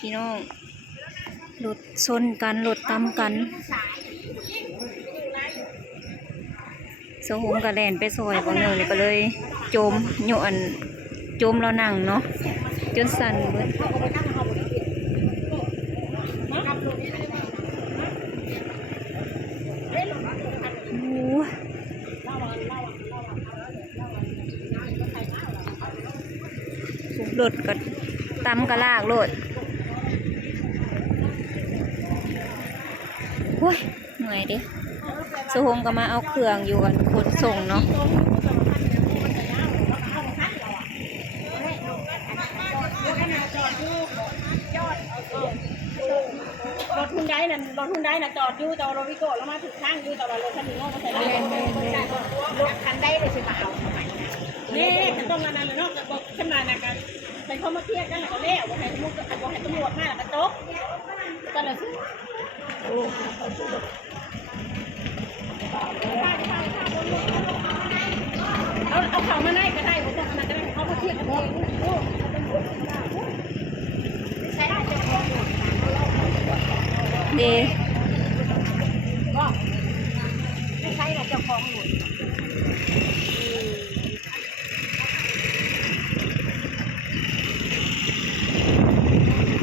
พี่น้องรถชนกันรถตำกันสหงกระแลนไปซอยบ่เนินก็เลยจมโยนจมเรานั่งเนาะจนสั่นเบิดรถก็ตำกระลากรถโอ้ยเหนื่อยดิสหงก็มาเอาเครื่องอยู่กันขนส่งเนาะรถหุ่นได้น่ะจอดอยู่แต่รถวิโก้แล้วมาถึงข้างอยู่แต่ว่ารถคันนี้งอมาใส่รถคันได้เลยใช่ไหมเอาทำไมนี่จะต้องงานนั้นเลยเนาะบอกขึ้นมานะกันใส่เข้ามาเทียบกันแล้วก็เลี้ยวบอกให้ตำรวจมาแล้วก็โต๊ะก็เลยเอาเขามาได้ก็ได้ผมต้องขนาดจะได้เขามาเทียบกันเองใช้ได้จะพอดีก็ไม่ใช่นะเจ้าของหนุน